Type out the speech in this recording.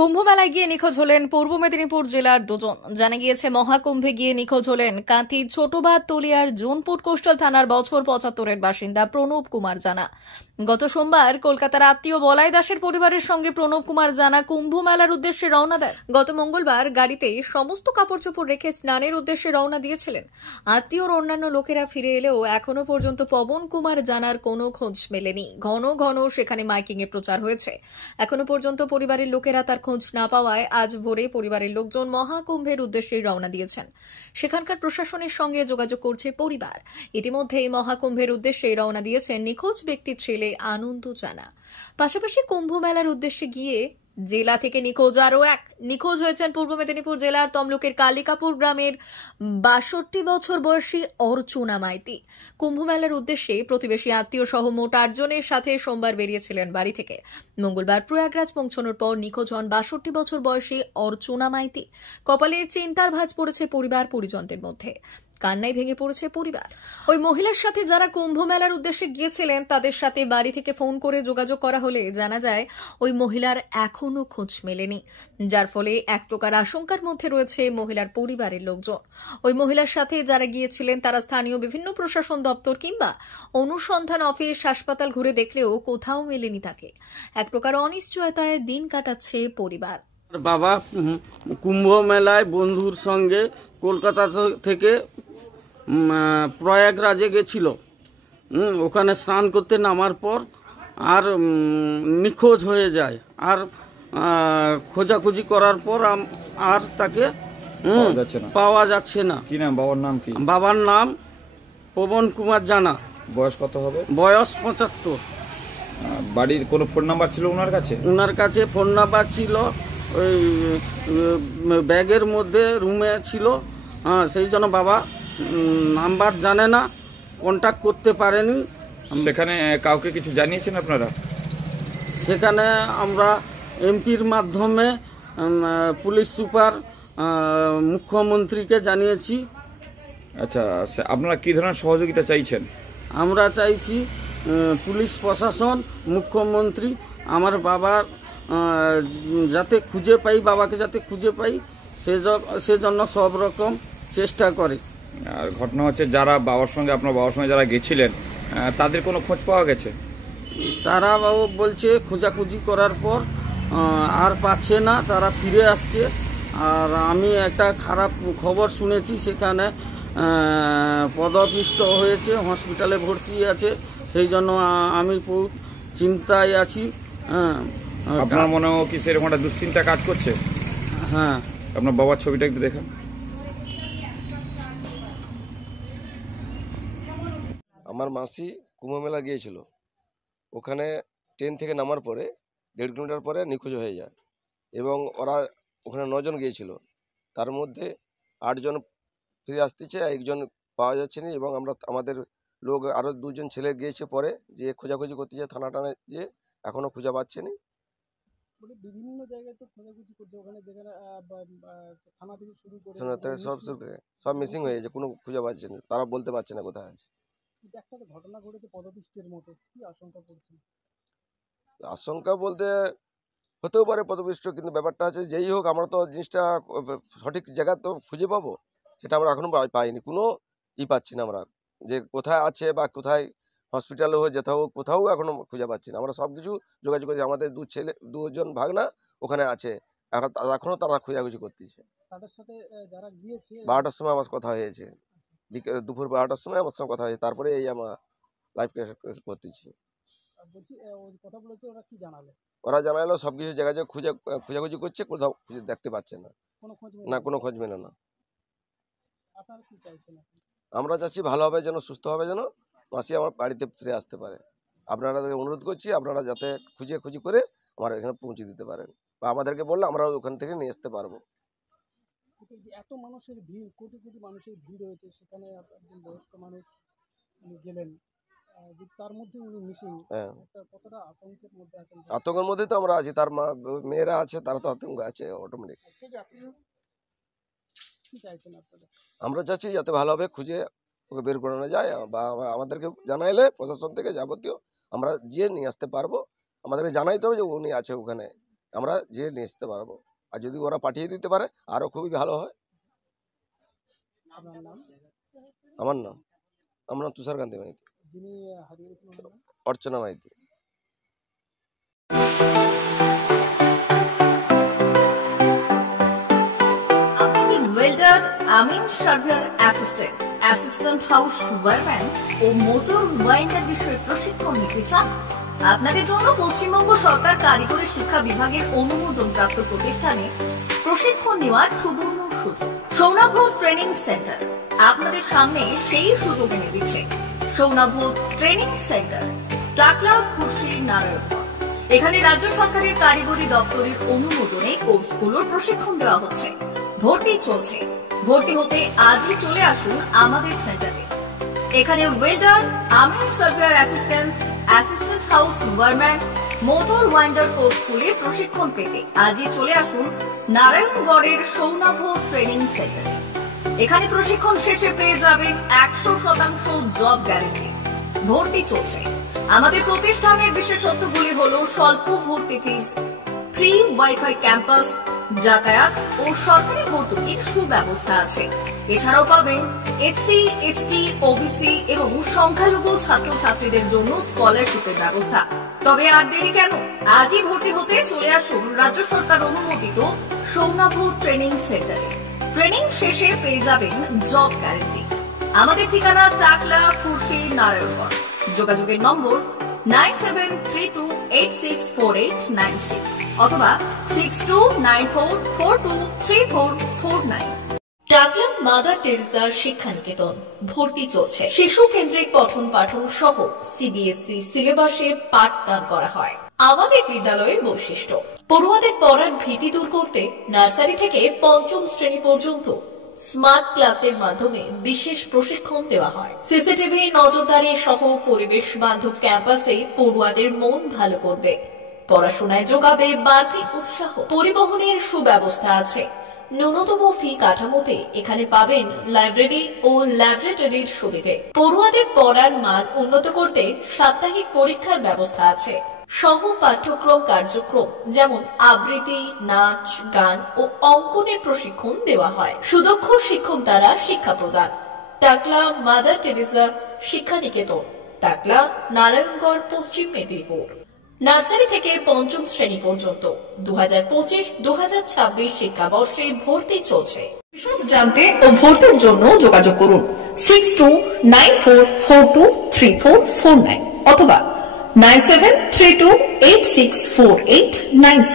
কুম্ভমেলায় গিয়ে নিখোঁজ হলেন পূর্ব মেদিনীপুর জেলার দুজন। জানা গিয়েছে, মহাকুম্ভে গিয়ে নিখোঁজ হলেন কাঁথি ছোটবাতলিয়ার জুনপুট কোস্টাল থানার বছর 75-এর বাসিন্দা প্রণব কুমার জানা। গত সোমবার কলকাতার আত্মীয় বলাই দাসের পরিবারের সঙ্গে প্রণব কুমার জানা কুম্ভ মেলার উদ্দেশ্যে রওনা দেন। গত মঙ্গলবার গাড়িতে সমস্ত কাপড় চোপড় রেখে স্নানের উদ্দেশ্যে রওনা দিয়েছিলেন। আত্মীয়র অন্যান্য লোকেরা ফিরে এলেও এখনো পর্যন্ত পবন কুমার জানার কোনো খোঁজ মেলেনি। ঘন ঘন সেখানে মাইকিং এ প্রচার হয়েছে। এখনো পর্যন্ত পরিবারের লোকেরা তার খোঁজ না পাওয়ায় আজ ভোরে পরিবারের লোকজন মহাকুম্ভের উদ্দেশ্যে রওনা দিয়েছেন। সেখানকার প্রশাসনের সঙ্গে যোগাযোগ করছে পরিবার। ইতিমধ্যেই মহাকুম্ভের উদ্দেশ্যে রওনা দিয়েছেন নিখোঁজ ব্যক্তির ছেলে আনন্দ জানা। পাশাপাশি কুম্ভ মেলার উদ্দেশ্যে গিয়ে জেলা থেকে নিখোঁজ আরও এক নিখোঁজ হয়েছেন পূর্ব মেদিনীপুর জেলার তমলুকের কালিকাপুর গ্রামের ৬২ বছর বয়সী অর্চনা মাইতি। কুম্ভ মেলার উদ্দেশ্যে প্রতিবেশী আত্মীয় সহ মোট ৮ জনের সাথে সোমবার বেরিয়েছিলেন বাড়ি থেকে। মঙ্গলবার প্রয়াগরাজ পৌঁছানোর পর নিখোঁজ হন ৬২ বছর বয়সী অর্চনা মাইতি। কপালে চিন্তার ভাঁজ পড়েছে পরিবার পরিজনদের মধ্যে। কান্নায় ভেঙে পড়েছে পরিবার। ওই মহিলার সাথে যারা কুম্ভ মেলার উদ্দেশ্যে গিয়েছিলেন তাদের সাথে বাড়ি থেকে ফোন করে যোগাযোগ করা হলে জানা যায় ওই মহিলার এখনো খোঁজ মেলেনি, যার ফলে এক প্রকার আশঙ্কার মধ্যে রয়েছে মহিলার পরিবারের লোকজন। ওই মহিলার সাথে যারা গিয়েছিলেন তারা স্থানীয় বিভিন্ন প্রশাসন দপ্তর কিংবা অনুসন্ধান অফিস, হাসপাতাল ঘুরে দেখলেও কোথাও মেলেনি তাকে। এক প্রকার অনিশ্চয়তায় দিন কাটাচ্ছে পরিবার। বাবা কুম্ভ মেলায় বন্ধুর সঙ্গে কলকাতা থেকে প্রয়াগরাজে গেছিল। ওখানে স্নান করতে নামার পর আর নিখোঁজ হয়ে যায়। আর খোঁজাখুঁজি করার পর আর তাকে পাওয়া যাচ্ছে না। কি নাম বাবার নাম? কি বাবার নাম? পবন কুমার জানা। বয়স কত হবে? বয়স ৭৫। বাড়ির কোনো ফোন নাম্বার ছিল ওনার কাছে? ওনার কাছে ফোন নাম্বার ছিল, ওই ব্যাগের মধ্যে রুমে ছিল। সেই জন্য বাবা নাম্বার জানে না, কন্ট্যাক্ট করতে পারেনি। সেখানে কাউকে কিছু জানিয়েছেন আপনারা? সেখানে আমরা এমপির মাধ্যমে পুলিশ সুপার, মুখ্যমন্ত্রীকে জানিয়েছি। আচ্ছা, আপনারা কি ধরনের সহযোগিতা চাইছেন? আমরা চাইছি পুলিশ প্রশাসন, মুখ্যমন্ত্রী আমার বাবার যাতে খুঁজে পাই, বাবাকে যাতে খুঁজে পাই সেজন্য সব রকম চেষ্টা করে। আর ঘটনা হচ্ছে, যারা আপনার বাবার সঙ্গে যারা গেছিলেন তাদের কোনো খোঁজ পাওয়া গেছে? তারা বাবু বলছে খোঁজাখুঁজি করার পর আর পাচ্ছে না, তারা ফিরে আসছে। আর আমি একটা খারাপ খবর শুনেছি, সেখানে পদপিষ্ট হয়েছে, হসপিটালে ভর্তি আছে। সেই জন্য আমি খুব চিন্তায় আছি। আপনার মনেও কি সেরকম একটা দুশ্চিন্তা কাজ করছে? হ্যাঁ। আপনার বাবার ছবিটা একটু দেখান। আমার মাসি কুম্ভ মেলা গিয়েছিল। ওখানে ট্রেন থেকে নামার পরে ১.৫ কিলোমিটার পরে নিখোঁজ হয়ে যায় এবং ওরা ওখানে ৯ জন গিয়েছিল। তার মধ্যে ৮ জন ফিরে আসতেছে, ১ জন পাওয়া যাচ্ছে না। এবং আমাদের লোক আরও ২ জন ছেলে গিয়েছে পরে, যে খোঁজাখুঁজি করতেছে থানা টানে, যে এখনও খুঁজে পাচ্ছে না। বিভিন্ন জায়গায় তো খোঁজাখুঁজি করছে, ওখানে যেখানে থানা থেকে শুরু করে সব মিসিং হয়ে গেছে, কোনো খুঁজে পাচ্ছে না, তারা বলতে পারছে না কোথায় আছে। একটা ঘটনা ঘটেছে পদপিষ্টের মতো, কি আশঙ্কা করছেন? আশঙ্কা বলতে হতেও পারে পদপিষ্ট, কিন্তু ব্যাপারটা হচ্ছে যেই হোক আমরা তো জিনিসটা সঠিক জায়গা তো খুঁজে পাবো, সেটা আমরা এখনো পাইনি। কোনো পাচ্ছি না আমরা, যে কোথায় আছে বা কোথায় হসপিটালে হোক যেতে হোক, কোথাও এখনো খুঁজে পাচ্ছি না। আমরা সব কিছু যোগাযোগ করছি, আমাদের ২ জন ভাগনা ওখানে আছে, এখনো তারা খোঁজাখুঁজি করতেছে। তাদের সাথে যারা গিয়েছে ১২টার সময় আমার কথা হয়েছে, দুপুর ১২টার সময় আমার সঙ্গে কথা হয়েছে, তারপরে এই আমরা লাইভ করতেছি। কথা বলেছে, ওরা কি জানালো? ওরা জানালো সব কিছু জায়গায় খোঁজাখুঁজি করছে, কোথাও খুঁজে দেখতে পাচ্ছে না, কোনো খোঁজ মেলে না। আপনারা কি চাইছেন? আমরা চাচ্ছি ভালোভাবে যেন, সুস্থভাবে যেন মাসি আমার বাড়িতে ফিরে আসতে পারে। আপনারা অনুরোধ করছি, আপনারা যাতে খুঁজি করে আমার এখানে পৌঁছে দিতে পারেন, বা আমাদেরকে বললে আমরা ওখান থেকে নিয়ে আসতে পারবো। এত মানুষের ভিড়, কোটি কোটি মানুষের ভিড় হয়েছে, সেখানে একজন বয়স্ক মানুষ গেলেন, তার মধ্যে উনি মিসিং, কতটা আতঙ্কের মধ্যে আছেন? আতঙ্কের মধ্যে তো আমরা আছি, তার মেয়েরা আছে, তারা তো আতঙ্ক আছে অটোমেটিক। কি চাইছেন আপনারা? আমরা চাচ্ছি যাতে ভালোভাবে খুঁজে ওকে বের করানো যায়, বা আমাদেরকে জানাইলে প্রশাসন থেকে যাবতীয় আমরা গিয়ে নিয়ে আসতে পারবো। আমাদেরকে জানাইতে হবে যে উনি আছে ওখানে, আমরা যে নিয়ে আসতে পারবো, আর যদি ওরা পাঠিয়ে দিতে পারে আরও খুবই ভালো হয়। আপনার নাম? আমার নাম তুষারকান্তি মাইতি। যিনি হারিয়েছেন ওনার নাম? অর্চনা মাইতি। আপনি ওয়েল্ডার, আমিন surveyor assistant, assistant house wireman ও মোটর ওয়াইন্ডার বিষয়ে প্রশিক্ষণ নিতে চান? আপনাদের জন্য পশ্চিমবঙ্গ সরকার কারিগরি শিক্ষা বিভাগের অনুমোদনপ্রাপ্ত প্রতিষ্ঠানে প্রশিক্ষণ নেওয়ার সুবর্ণ সুযোগ। সৌনাভ ট্রেনিং সেন্টার আপনাদের সামনে সেই সুযোগ এনে দিচ্ছে। সৌনাভ ট্রেনিং সেন্টার, টাকলা, খুশি, নারায়ণগঞ্জ। এখানে রাজ্য সরকারের কারিগরি দপ্তরের অনুমোদনে কোর্সগুলোর প্রশিক্ষণ দেওয়া হচ্ছে। ভর্তি চলছে। ভর্তি হতে আজই চলে আসুন আমাদের সেন্টারে। এখানে ওয়েল্ডার, আমিন surveyor assistant, assistant house wireman, motor winder কোর্সগুলি প্রশিক্ষণ পেতে আজই চলে আসুন নারায়ণগড়ের সৌনাভ ট্রেনিং সেন্টারে। এখানে প্রশিক্ষণ শেষে পেয়ে যাবেন 100% জব গ্যারেন্টি। ভর্তি চলছে। আমাদের প্রতিষ্ঠানের বিশেষত্বগুলি হল স্বল্প ভর্তি ফিস, ফ্রি ওয়াইফাই ক্যাম্পাস, যাতায়াত ও সরকারি ভর্তুকির সুব্যবস্থা আছে। এছাড়াও পাবেন এসসি, এসটি, ওবিসি এবং সংখ্যালঘু ছাত্রছাত্রীদের জন্য স্কলারশিপের ব্যবস্থা। তবে আর দেরি কেন? আজই ভর্তি হতে চলে আসুন রাজ্য সরকার অনুমোদিত সৌনাভ ট্রেনিং সেন্টারে। ট্রেনিং শেষে পেয়ে যাবেন জব গ্যারেন্টি। আমাদের ঠিকানা টাকলা, খুশি, নারায়ণগঞ্জ। যোগাযোগের নম্বর 9732864896 অথবা 6294423449। টাকলা মাদার টেরেসা শিক্ষানিকেতন। ভর্তি চলছে। শিশু কেন্দ্রিক পঠন পাঠন সহ সিবিএসই সিলেবাসে পাঠদান করা হয়। আমাদের বিদ্যালয়ের বৈশিষ্ট্য: পড়ুয়াদের পড়ার ভীতি দূর করতে নার্সারি থেকে পঞ্চম শ্রেণী পর্যন্ত স্মার্ট ক্লাসের মাধ্যমে বিশেষ প্রশিক্ষণ দেওয়া হয়। সিসিটিভি নজরদারি সহ পরিবেশ বান্ধব ক্যাম্পাসে পড়ুয়াদের মন ভালো করবে, পড়াশোনায় যোগাবে বাড়তি উৎসাহ। পরিবহনের সুব্যবস্থা আছে। ন্যূনতম ফি কাঠামোতে এখানে পাবেন লাইব্রেরি ও ল্যাবরেটরির সুবিধে। পড়ুয়াদের পড়ার মান উন্নত করতে সাপ্তাহিক পরীক্ষার ব্যবস্থা আছে। সহ পাঠ্যক্রম কার্যক্রম যেমন আবৃত্তি, নাচ, গান ও অঙ্কনের প্রশিক্ষণ দেওয়া হয়। সুদক্ষ শিক্ষক দ্বারা শিক্ষা প্রদান। টাকলা মাদার টেরেসা শিক্ষানিকেতন, টাকলা, নারায়ণগড়, পশ্চিম মেদিনীপুর। নার্সারি থেকে পঞ্চম শ্রেণী পর্যন্ত 2025-2026 শিক্ষাবর্ষে ভর্তি চলছে। বিশদ জানতে ও ভর্তির জন্য যোগাযোগ করুন 6294423449 অথবা 9732864896।